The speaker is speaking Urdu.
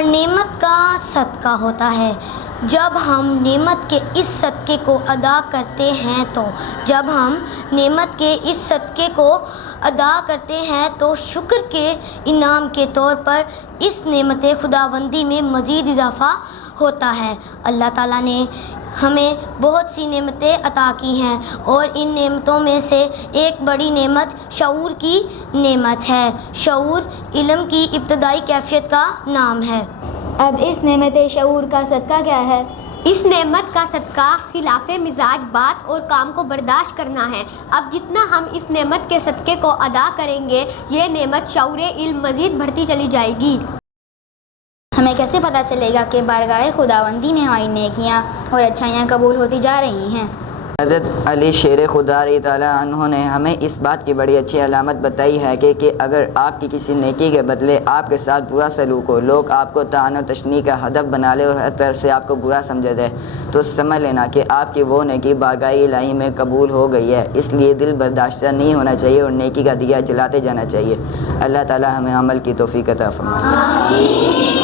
ہر نعمت کا صدقہ ہوتا ہے۔ جب ہم نعمت کے اس صدقے کو ادا کرتے ہیں تو شکر کے انعام کے طور پر اس نعمت خداوندی میں مزید اضافہ ہوتا ہے۔ اللہ تعالیٰ نے ہمیں بہت سی نعمتیں عطا کی ہیں، اور ان نعمتوں میں سے ایک بڑی نعمت شعور کی نعمت ہے۔ شعور علم کی ابتدائی کیفیت کا نام ہے۔ اب اس نعمت شعور کا صدقہ کیا ہے؟ اس نعمت کا صدقہ خلاف مزاج بات اور کام کو برداشت کرنا ہے۔ اب جتنا ہم اس نعمت کے صدقے کو ادا کریں گے، یہ نعمت شعور علم مزید بڑھتی چلی جائے گی۔ ہمیں کیسے پتہ چلے گا کہ بارگاہ خداوندی میں ہماری نیکیاں اور اچھائیاں قبول ہوتی جا رہی ہیں؟ حضرت علی شیر خدا رضی اللہ عنہ نے ہمیں اس بات کی بڑی اچھی علامت بتائی ہے کہ اگر آپ کی کسی نیکی کے بدلے آپ کے ساتھ برا سلوک ہو، لوگ آپ کو طعن و تشنیع کا ہدف بنا لے اور ہر طرح سے آپ کو برا سمجھا جائے، تو سمجھ لینا کہ آپ کی وہ نیکی بارگاہ الہی میں قبول ہو گئی ہے۔ اس لیے دل برداشتہ نہیں ہونا چاہیے اور نیکی کا دیا جلاتے جانا چاہیے۔ اللہ تعالی ہمیں عمل کی توفیق عطا فرمائے۔